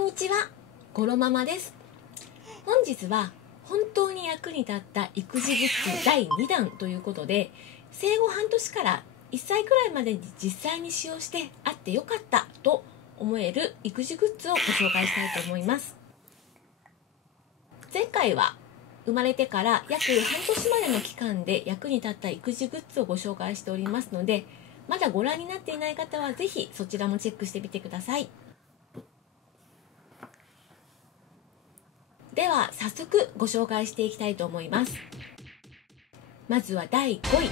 んにちは、ゴロママです。本日は本当に役に立った育児グッズ第2弾ということで、生後半年から1歳くらいまでに実際に使用してあってよかったと思える育児グッズをご紹介したいと思います。前回は生まれてから約半年までの期間で役に立った育児グッズをご紹介しておりますので、まだご覧になっていない方はぜひそちらもチェックしてみてください。では早速ご紹介していきたいと思います。まずは第5位。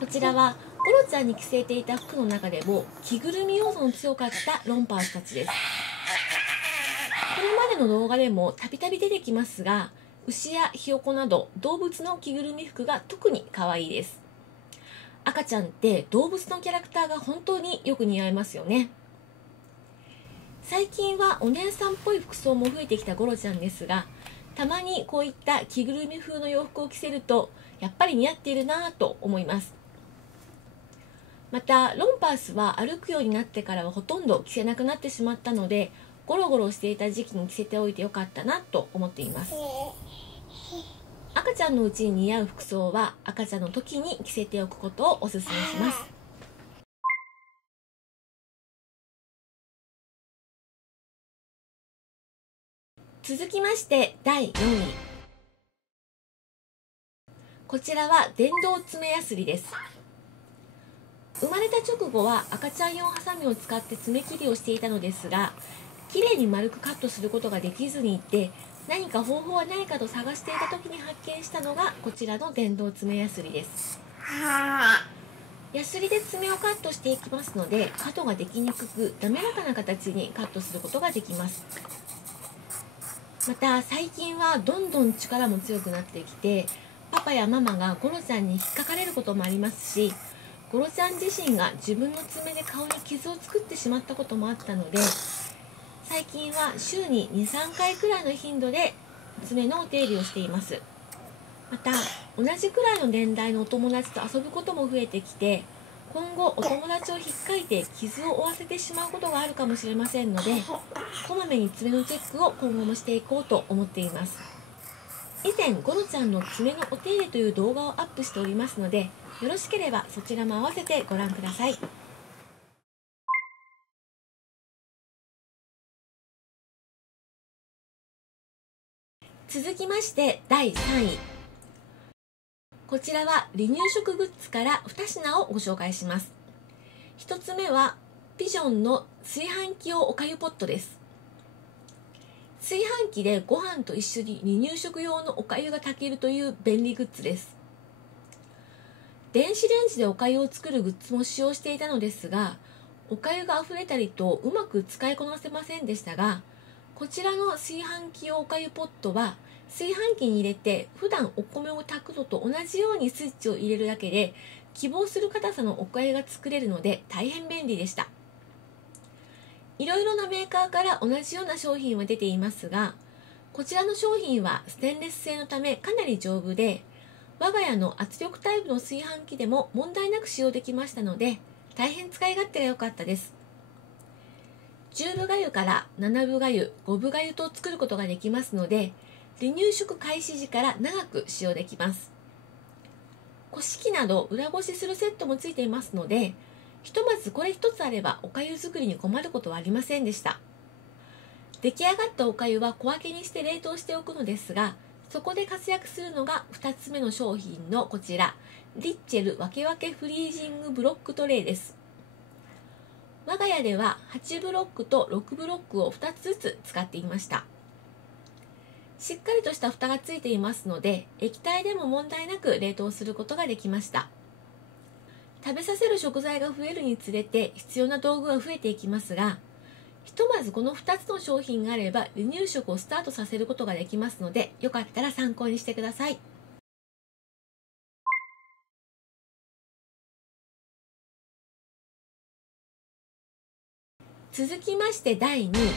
こちらはゴロちゃんに着せていた服の中でも着ぐるみ要素の強かったロンパースたちです。これまでの動画でもたびたび出てきますが、牛やひよこなど動物の着ぐるみ服が特に可愛いです。赤ちゃんって動物のキャラクターが本当によく似合いますよね。最近はお姉さんっぽい服装も増えてきたゴロちゃんですが、たまにこういった着ぐるみ風の洋服を着せるとやっぱり似合っているなぁと思います。またロンパースは歩くようになってからはほとんど着せなくなってしまったので、ゴロゴロしていた時期に着せておいてよかったなと思っています。赤ちゃんのうちに似合う服装は赤ちゃんの時に着せておくことをおすすめします。続きまして第4位。こちらは電動爪やすりです。生まれた直後は赤ちゃん用ハサミを使って爪切りをしていたのですが、きれいに丸くカットすることができずにいて、何か方法はないかと探していた時に発見したのがこちらの電動爪やすりです。やすりで爪をカットしていきますので、カットができにくく滑らかな形にカットすることができます。また最近はどんどん力も強くなってきて、パパやママがゴロちゃんに引っかかれることもありますし、ゴロちゃん自身が自分の爪で顔に傷を作ってしまったこともあったので、最近は週に 2,3 回くらいの頻度で爪のお手入れをしています。また同じくらいの年代のお友達と遊ぶことも増えてきて、今後お友達を引っかいて傷を負わせてしまうことがあるかもしれませんので、こまめに爪のチェックを今後もしていこうと思っています。以前ゴロちゃんの爪のお手入れという動画をアップしておりますので、よろしければそちらも合わせてご覧ください。続きまして第3位。こちらは離乳食グッズから2品をご紹介します。1つ目はピジョンの炊飯器用おかゆポットです。炊飯器でご飯と一緒に離乳食用のおかゆが炊けるという便利グッズです。電子レンジでおかゆを作るグッズも使用していたのですが、おかゆが溢れたりとうまく使いこなせませんでしたが、こちらの炊飯器用おかゆポットは炊飯器に入れて普段お米を炊くのと同じようにスイッチを入れるだけで希望する硬さのおかゆが作れるので大変便利でした。いろいろなメーカーから同じような商品は出ていますが、こちらの商品はステンレス製のためかなり丈夫で、我が家の圧力タイプの炊飯器でも問題なく使用できましたので、大変使い勝手が良かったです。10分がゆから7分がゆ、5分がゆと作ることができますので、離乳食開始時から長く使用できます。こし器など裏ごしするセットもついていますので、ひとまずこれ一つあればおかゆ作りに困ることはありませんでした。出来上がったおかゆは小分けにして冷凍しておくのですが、そこで活躍するのが2つ目の商品のこちら、リッチェル分け分けフリージングブロックトレイです。我が家では8ブロックと6ブロックを2つずつ使っていました。しっかりとした蓋がついていますので、液体でも問題なく冷凍することができました。食べさせる食材が増えるにつれて必要な道具が増えていきますが、ひとまずこの2つの商品があれば離乳食をスタートさせることができますので、よかったら参考にしてください。続きまして第2位。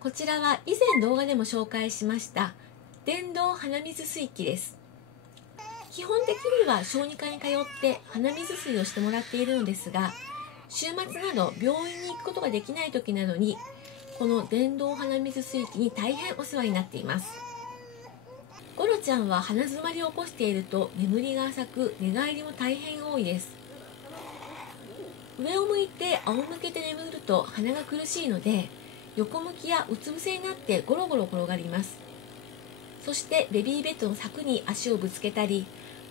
こちらは以前動画でも紹介しました電動鼻水水器です。基本的には小児科に通って鼻水水をしてもらっているのですが、週末など病院に行くことができない時などにこの電動鼻水吸い機に大変お世話になっています。ゴロちゃんは鼻づまりを起こしていると眠りが浅く寝返りも大変多いです。上を向いて仰向けて眠ると鼻が苦しいので横向きやうつ伏せになってゴロゴロ転がります。そしてベビーベッドの柵に足をぶつけたり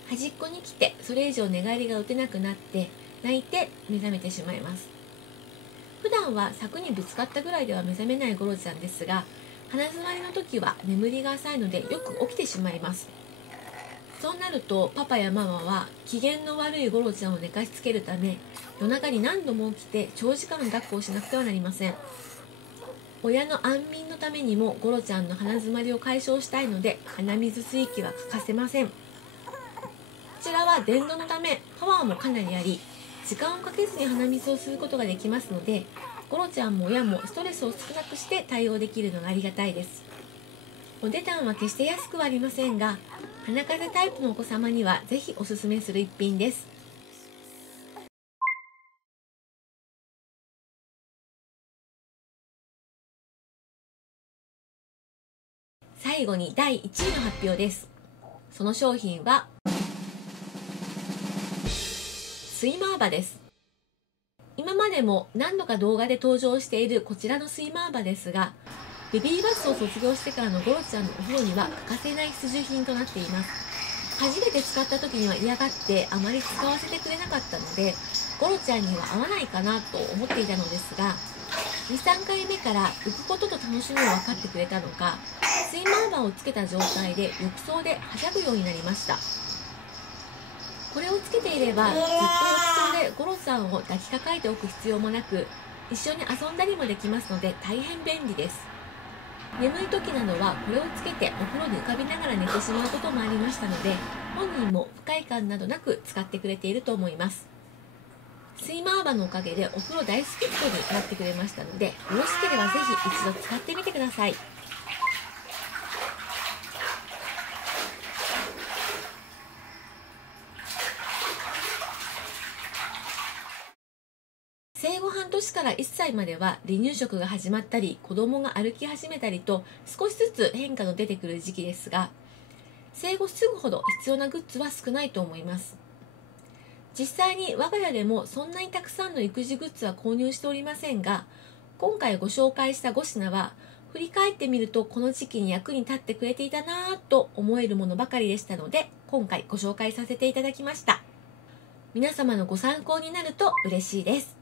端っこに来てそれ以上寝返りが打てなくなって泣いて目覚めてしまいます。普段は柵にぶつかったぐらいでは目覚めないゴロちゃんですが、鼻づまりの時は眠りが浅いのでよく起きてしまいます。そうなるとパパやママは機嫌の悪いゴロちゃんを寝かしつけるため夜中に何度も起きて長時間抱っこをしなくてはなりません。親の安眠のためにもゴロちゃんの鼻づまりを解消したいので鼻水吸い機は欠かせません。こちらは電動のためパワーもかなりあり、時間をかけずに鼻水を吸うことができますので、ゴロちゃんも親もストレスを少なくして対応できるのがありがたいです。お値段は決して安くはありませんが、鼻風邪タイプのお子様にはぜひおすすめする一品です。最後に第1位の発表です。その商品はスイマーバです。今までも何度か動画で登場しているこちらのスイマーバですが、ベビーバスを卒業してからのゴロちゃんのお風呂には欠かせない必需品となっています。初めて使った時には嫌がってあまり使わせてくれなかったので、ゴロちゃんには合わないかなと思っていたのですが、2、3回目から浮くことと楽しみを分かってくれたのか、スイマーバをつけた状態で浴槽ではしゃぐようになりました。これをつけていればずっと浴槽でゴロちゃんを抱きかかえておく必要もなく、一緒に遊んだりもできますので大変便利です。眠い時などはこれをつけてお風呂に浮かびながら寝てしまうこともありましたので、本人も不快感などなく使ってくれていると思います。スイマーバのおかげでお風呂大好き人になってくれましたので、よろしければぜひ一度使ってみてください。生後半年から1歳までは離乳食が始まったり子供が歩き始めたりと少しずつ変化の出てくる時期ですが、生後すぐほど必要なグッズは少ないと思います。実際に我が家でもそんなにたくさんの育児グッズは購入しておりませんが、今回ご紹介した5品は振り返ってみるとこの時期に役に立ってくれていたなぁと思えるものばかりでしたので、今回ご紹介させていただきました。皆様のご参考になると嬉しいです。